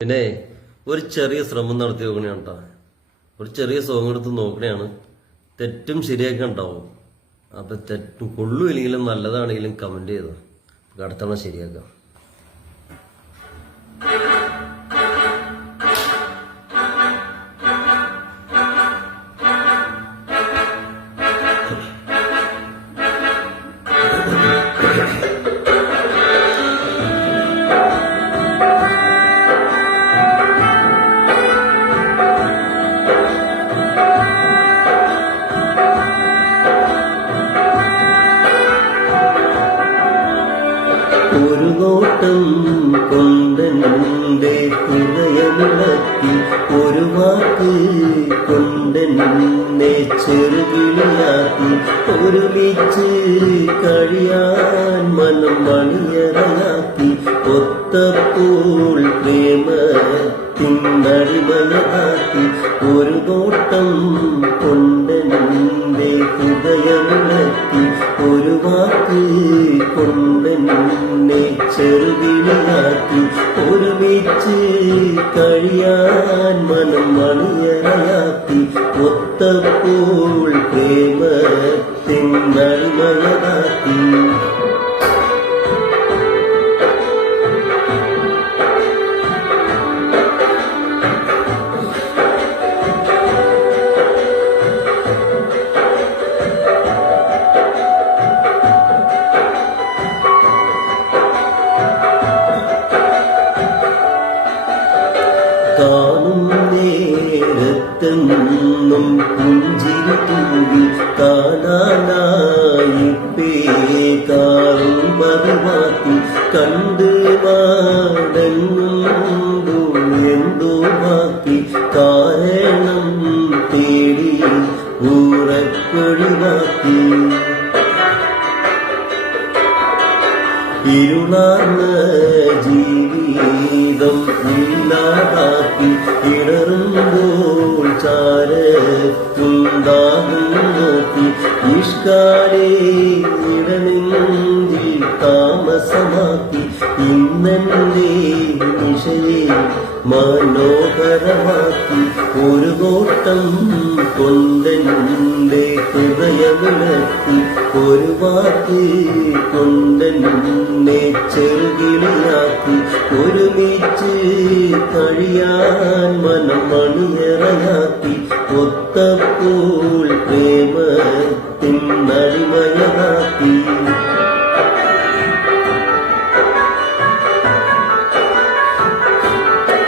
പിന്നെ ഒരു ചെറിയ ശ്രമം നടത്തി നോക്കണയാണ് കേട്ടോ. ഒരു ചെറിയ സോങ് എടുത്ത് നോക്കണയാണ്. തെറ്റും ശരിയൊക്കെ ഉണ്ടാവും. അപ്പൊ തെറ്റും കൊള്ളുമില്ലെങ്കിലും നല്ലതാണെങ്കിലും കമന്റ് ചെയ്തോ. അടുത്തവണ ശരിയാക്കാം. ഒരു നോട്ടം കൊണ്ടെന്റെ ഹൃദയമിളക്കി, ഒരു വാക്ക് കൊണ്ടെന്നെ ചെറുകിളിയാക്കി, ഒരുമിച്ച് കഴിയാൻ മനം മണിയറയാക്കി, ഒത്തപ്പോൾ പ്രേമത്തിനടിമയാക്കി. ഒരു നോട്ടം കൊണ്ടെന്റെ ഹൃദയമിളക്കി, ഒരു വാക്ക് കൊണ്ടെന്നെ ചെറുകിളിയാക്കി, ഒരുമിച്ച് കഴിയാൻ മനം മണിയറയാക്കി, ഒത്തപ്പോൾ പ്രേമത്തിനടിമയാക്കി. കാണും നേരത്തെന്നും പുഞ്ചിരി തൂവി, കാണാനായി കാണും പതിവാക്കി, കണ്ട് വാടങ്ങുമ്പോ എന്തോ ബാക്കി, കാരണം തേടി ഊറക്കൊഴിവാക്കി. ഇരുളാർന്ന ജീവിതം ഇല്ലാതാക്കി, ഇടറുമ്പോൾ ചാരത്തുണ്ടാകും നോക്കി, ഇഷ്കാരെ ഇടനെഞ്ചിൽ താമസമാക്കി, ഇന്നെന്റെ നിശയെ മനോഹരമാക്കി. ഒരു നോട്ടം കൊണ്ടെന്റെ ഹൃദയമിളക്കി, ഒരു വാക്ക് കൊണ്ടെന്നെ ചെറുകിളിയാക്കി, ഒരുമിച്ച് കഴിയാൻ മനം മണിയറയാക്കി, ഒത്തപ്പോൾ പ്രേമത്തിനടിമയാക്കി.